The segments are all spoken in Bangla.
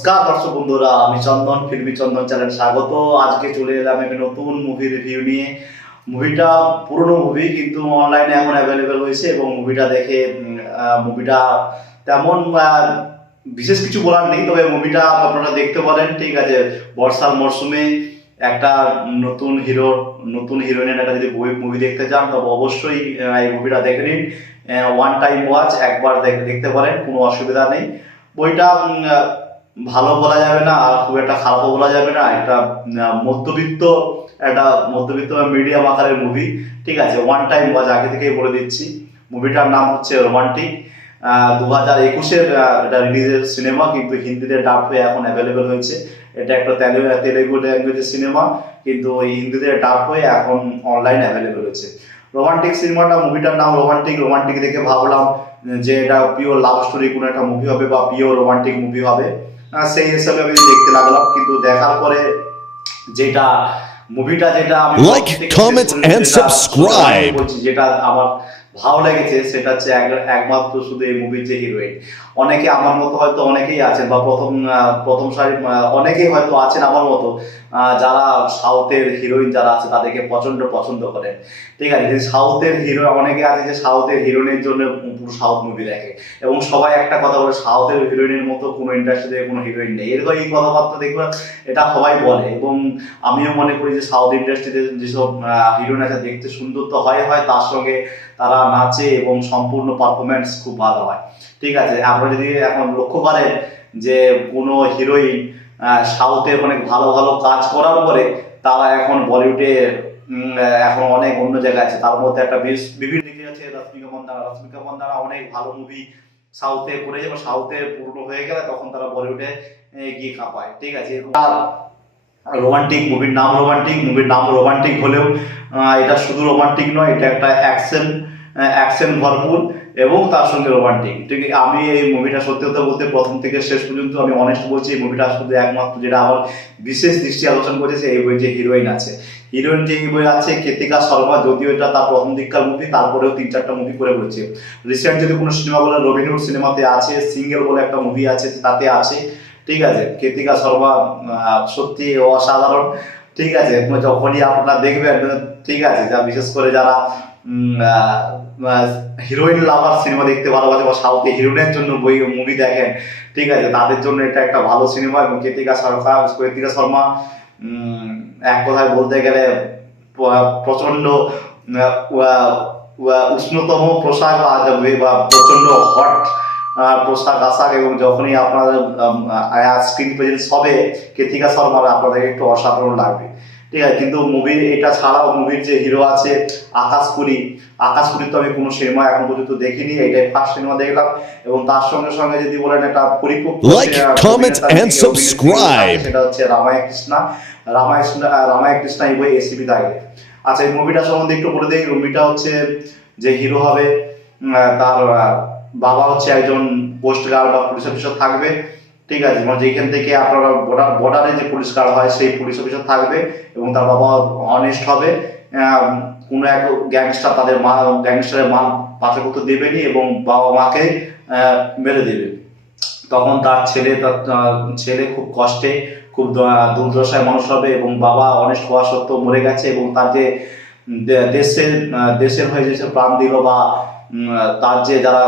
নমস্কার দর্শক বন্ধুরা, আমি চন্দন ফিল্মি চন্দন চ্যানেল স্বাগত। আজকে চলে এলাম একটা নতুন মুভি রিভিউ নিয়ে। মুভিটা পুরনো মুভি, কিন্তু অনলাইনে এখন অ্যাভেলেবেল হয়েছে এবং মুভিটা দেখে মুভিটা তেমন বিশেষ কিছু বলার নেই, তবে মুভিটা আপনারা দেখতে পারেন। ঠিক আছে, বর্ষার মরশুমে একটা নতুন হিরোইনের একটা যদি মুভি দেখতে চান তবে অবশ্যই এই মুভিটা দেখে নিন। ওয়ান টাইম ওয়াচ, একবার দেখতে পারেন, কোনো অসুবিধা নেই। বইটা ভালো বলা যাবে না আর খুব একটা খারাপও বলা যাবে না। মধ্যবিত্ত মিডিয়াম আকারের মুভি। ঠিক আছে, ওয়ান টাইম ওয়াচ, আগে থেকেই বলে দিচ্ছি। মুভিটার নাম হচ্ছে রোমান্টিক। 2021-এর এটা রিলিজের সিনেমা, কিন্তু হিন্দিতে ডাব হয়ে এখন অ্যাভেলেবেল হয়েছে। এটা একটা তেলেগু ল্যাঙ্গুয়েজের সিনেমা, কিন্তু হিন্দিতে ডাব হয়ে এখন অনলাইন অ্যাভেলেবেল হয়েছে। রোমান্টিক মুভিটার নাম রোমান্টিক দেখে ভাবলাম যে এটা পিওর লাভ স্টোরি কোনো একটা মুভি হবে বা পিওর রোমান্টিক মুভি হবে। সেই হিসাবে আমি দেখতে লাগলাম, কিন্তু দেখার পরে যেটা আমি like, comment and subscribe যেটা আমার ভালো লেগেছে সেটা হচ্ছে একমাত্র শুধু এই মুভির যে হিরোইন। অনেকে আমার মতো হয়তো অনেকেই আছেন বা প্রথম সারি অনেকেই হয়তো আছেন আমার মতো, যারা সাউথের হিরোইন যারা আছে তাদেরকে প্রচন্ড পছন্দ করেন। ঠিক আছে, সাউথের হিরো অনেকে আছে যে সাউথের হিরোইনের জন্য পুরো সাউথ মুভি দেখে, এবং সবাই একটা কথা বলে সাউথের হিরোইনের মতো কোনো ইন্ডাস্ট্রিতে কোনো হিরোইন নেই। এরকম এই কথাবার্তা দেখবে, এটা সবাই বলে, এবং আমিও মনে করি যে সাউথ ইন্ডাস্ট্রিতে যেসব হিরোইন আছে দেখতে সুন্দর তো হয়, তার সঙ্গে তারা নাচে এবং সম্পূর্ণ পারফরমেন্স খুব ভালো হয়। ঠিক আছে, আপনারা যদি এখন লক্ষ্য করেন যে কোনো হিরোইন সাউথে অনেক ভালো ভালো কাজ করার পরে তারা এখন বলিউডে এখন অনেক অন্য জায়গায় আছে। তার মধ্যে একটা বিভিন্ন দিকে আছে রশ্মিকা মন্দানা অনেক ভালো মুভি সাউথে করে যাবে, সাউথে পূর্ণ হয়ে গেলে তখন তারা বলিউডে গিয়ে কাঁপায়। ঠিক আছে, রোমান্টিক মুভির নাম রোমান্টিক হলেও এটা শুধু রোমান্টিক নয়, এটা একটা অ্যাকশন ভরপুর এবং তার সঙ্গে রোমান্টিক। ঠিক, আমি এই মুভিটা সত্যি কথা বলতে প্রথম থেকে শেষ পর্যন্ত আমি অনেস্ট বলছি, এই মুভিটা শুধু একমাত্র যেটা আমার বিশেষ দৃষ্টি আকর্ষণ করেছে এই বই যে হিরোইন যে এই বই আছে কৃতিকা শর্মা। যদিও এটা তার প্রথম দিককার মুভি, তারপরেও 3-4টা মুভি করে বলেছে। রিসেন্ট যদি কোনো সিনেমা বলে রবিনহুড সিনেমাতে আছে, সিঙ্গেল বলে একটা মুভি আছে তাতে আছে। ঠিক আছে, কৃতিকা শর্মা সত্যি অসাধারণ। ঠিক আছে, যখনই আপনারা দেখবেন, ঠিক আছে, যা বিশেষ করে যারা হিরোইন লাভার সিনেমা দেখতে ভালোবাসে বা সাউথে হিরোইনের জন্য মুভি দেখেন, ঠিক আছে, তাদের জন্য এটা একটা ভালো সিনেমা। এবং কৃতিকা শর্মা এক কথায় বলতে গেলে প্রচন্ড উষ্ণতম পোশাক বা প্রচন্ড হট পোশাক আশাক, এবং যখনই আপনাদের স্ক্রিন প্রেজেন্স হবে কৃতিকা শর্মার, আপনাদের একটু অসাধারণ লাগবে। ঠিক আছে, কিন্তু মুভির এটা ছাড়াও মুভির যে হিরো আছে আকাশ পুরী তো আমি কোনো সিনেমা এখন পর্যন্ত দেখিনি, এটাই ফার্স্ট সিনেমা দেখলাম। এবং তার সঙ্গে সঙ্গে যদি বলেন একটা পরিপক্ক like, comment and subscribe সেটা হচ্ছে রামায় কৃষ্ণা এই বই এসিপি থাকে। আচ্ছা, এই মুভিটা সম্বন্ধে একটু বলে দিই। মুভিটা হচ্ছে যে হিরো হবে তার বাবা হচ্ছে একজন পোস্ট গার্ড বা পুলিশ অফিসার থাকবে। ঠিক আছে, মানে যেখান থেকে আপনারা বর্ডারে যে পুলিশ গার্ড হয় সেই পুলিশ অফিসার থাকবে, এবং তার বাবা অনেস্ট হবে। কোনো এক গ্যাংস্টারের মাল পাচার করতে দেবেনি এবং বাবা মাকে মেরে দেবে। তখন তার ছেলে খুব কষ্টে, খুব দুর্দশায় মানুষ হবে, এবং বাবা অনেস্ট হওয়া সত্ত্বেও মরে গেছে, এবং তার যে দেশের হয়ে যে প্রাণ দিল, বা তার যে যারা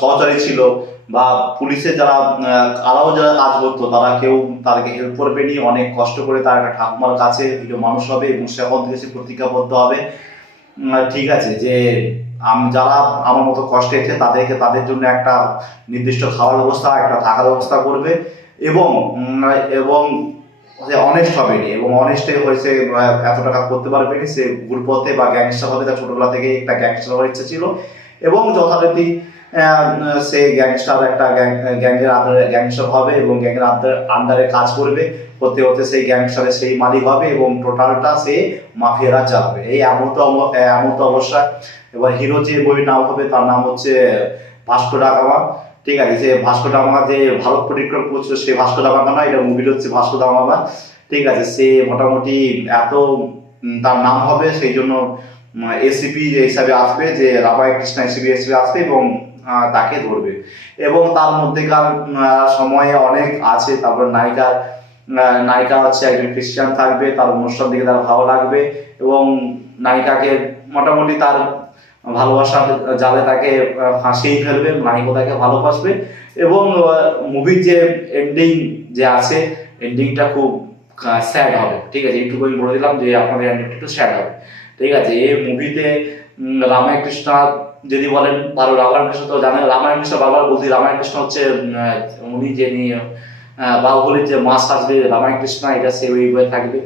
সহচারী ছিল বা পুলিশের যারা আরও যারা কাজ করতো তারা কেউ তাদেরকে হেল্প করবে নি। অনেক কষ্ট করে তার একটা ঠাকুমার কাছে মানুষ হবে এবং সেখান থেকে সে প্রতিজ্ঞাবদ্ধ হবে। ঠিক আছে, যে যারা আমার মতো কষ্টে আছে তাদের জন্য একটা নির্দিষ্ট খাওয়ার ব্যবস্থা, একটা থাকার ব্যবস্থা করবে, এবং অনেস্ট হবে নি, এবং অনেস্টে হয়েছে এত টাকা করতে পারবে নি। সে ভুলপথে বা গ্যাংস্টার হবে, তার ছোটবেলা থেকে একটা গ্যাংস্টার হওয়ার ইচ্ছা ছিল, এবং যথারীতি সে গ্যাংস্টার হবে এবং গ্যাংয়ের আন্ডারে কাজ করবে। হতে হতে সেই গ্যাংস্টারের সেই মালিক হবে এবং টোটালটা সে মাফিয়ারা চালাবে। এই এমন অবস্থা। এবার হিরো যে বইয়ের নাম হবে তার নাম হচ্ছে ভাস্কো ডা গামা। ঠিক আছে, যে ভাস্কো ডা গামা যে ভারত পরিক্রম করছিল সে ভাস্কো ডা গামা না, এটা মুভির হচ্ছে ভাস্কো ডা গামা। ঠিক আছে, সে মোটামুটি এত তার নাম হবে, সেই জন্য এসিপি হিসাবে আসবে, যে রামায় কৃষ্ণা এসিপি আসবে এবং তাকে ধরবে। এবং তার মধ্যেকার সময়ে অনেক আছে। তারপর নায়িকা হচ্ছে একজন খ্রিস্টান থাকবে, তার অনুষ্ঠান দেখে তার ভালো লাগবে এবং নায়িকাকে মোটামুটি তার ভালোবাসার জালে তাকে ফাঁসিয়েই ফেলবে, নায়িকা তাকে ভালোবাসবে এবং মুভির যে এন্ডিং যে আছে, এন্ডিংটা খুব স্যাড হবে। ঠিক আছে, এইটুকু আমি বলে দিলাম যে আপনাদের এন্ডিংটা একটু স্যাড হবে। ঠিক আছে, এই মুভিতে রামায়ণ কৃষ্ণ যদি বলেন ভালো, রামায়ণ কৃষ্ণ তো জানেন, রামায়ণ কৃষ্ণ বারবার বলছি, রামায়ণ কৃষ্ণ হচ্ছে উনি যে নিয়ে বাহুবলীর যে মাস আসবে রামায়ণ কৃষ্ণ, এটা সে ওই বয়ে থাকবে।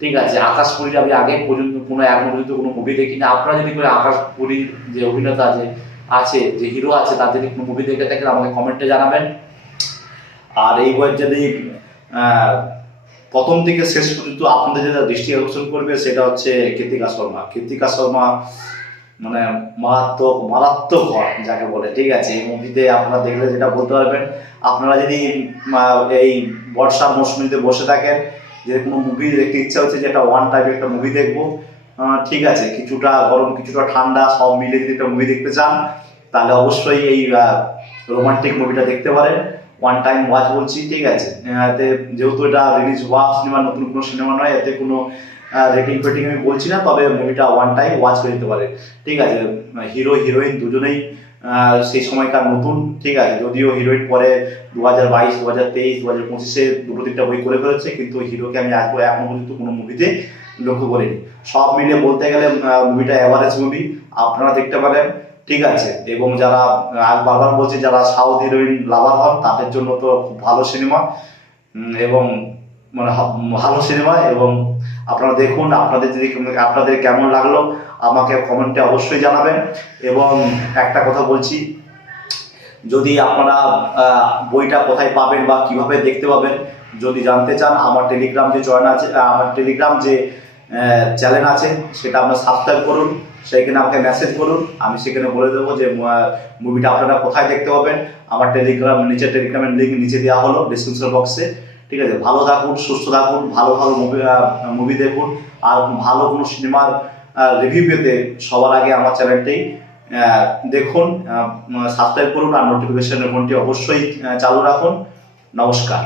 ঠিক আছে, আকাশ পুরীর আমি আগে পর্যন্ত এখন পর্যন্ত কোনো মুভি দেখিনি। আপনারা যদি করে আকাশ পুরীর যে অভিনেতা আছে যে হিরো আছে তার যদি কোনো মুভি দেখে থাকেন আমাকে কমেন্টে জানাবেন। আর এই বইয়ের যদি প্রথম থেকে শেষ পর্যন্ত আপনাদের যেটা দৃষ্টি আকর্ষণ করবে সেটা হচ্ছে কৃতিকা শর্মা মানে মারাত্মক যাকে বলে। ঠিক আছে, এই মুভিতে আপনারা দেখলে যেটা বলতে পারবেন, আপনারা যদি এই বর্ষার মৌসুমিতে বসে থাকেন, যে কোনো মুভি দেখতে ইচ্ছা হচ্ছে যে একটা ওয়ান টাইপ একটা মুভি দেখবো, ঠিক আছে, কিছুটা গরম কিছুটা ঠান্ডা সব মিলে যদি একটা মুভি দেখতে চান তাহলে অবশ্যই এই রোমান্টিক মুভিটা দেখতে পারেন। ওয়ান টাইম ওয়াচ বলছি। ঠিক আছে, এতে যেহেতু এটা রিলিজ হওয়া সিনেমা, নতুন কোনো সিনেমা নয়, এতে কোনো রেটিং ফেটিং আমি বলছি না, তবে মুভিটা ওয়ান টাইম ওয়াচ করে দিতে পারে। ঠিক আছে, হিরো হিরোইন দুজনেই সেই সময়কার নতুন। ঠিক আছে, যদিও হিরোইন পরে 2022, 2023, 2025-এ দুটো তিনটা বই করে ফেলেছে, কিন্তু হিরোকে আমি আসবো এখন পর্যন্ত কোনো মুভিতে লক্ষ্য করিনি। সব মিলিয়ে বলতে গেলে মুভিটা অ্যাভারেজ মুভি, আপনারা দেখতে পারেন। ঠিক আছে, এবং যারা আজ বারবার বলছি যারা সাউথ হিরোইন লাভার হন তাদের জন্য তো খুব ভালো সিনেমা এবং মানে ভালো সিনেমা। এবং আপনারা দেখুন, আপনাদের কেমন লাগলো আমাকে কমেন্টে অবশ্যই জানাবেন। এবং একটা কথা বলছি, যদি আপনারা বইটা কোথায় পাবেন বা কিভাবে দেখতে পাবেন যদি জানতে চান, আমার টেলিগ্রাম যে জয়েন আছে, আমার টেলিগ্রাম যে চ্যানেল আছে সেটা আপনারা সাবস্ক্রাইব করুন, সেইখানে আমাকে মেসেজ করুন, আমি সেখানে বলে দেবো যে মুভিটা আপনারা কোথায় দেখতে পাবেন। আমার টেলিগ্রামের লিঙ্ক নিচে দেওয়া হলো ডিসক্রিপশন বক্সে। ঠিক আছে, ভালো থাকুন, সুস্থ থাকুন, ভালো মুভি দেখুন। আর ভালো কোনো সিনেমার রিভিউ পেতে সবার আগে আমার চ্যানেলটি দেখুন, সাবস্ক্রাইব করুন আর নোটিফিকেশনের ঘন্টি অবশ্যই চালু রাখুন। নমস্কার।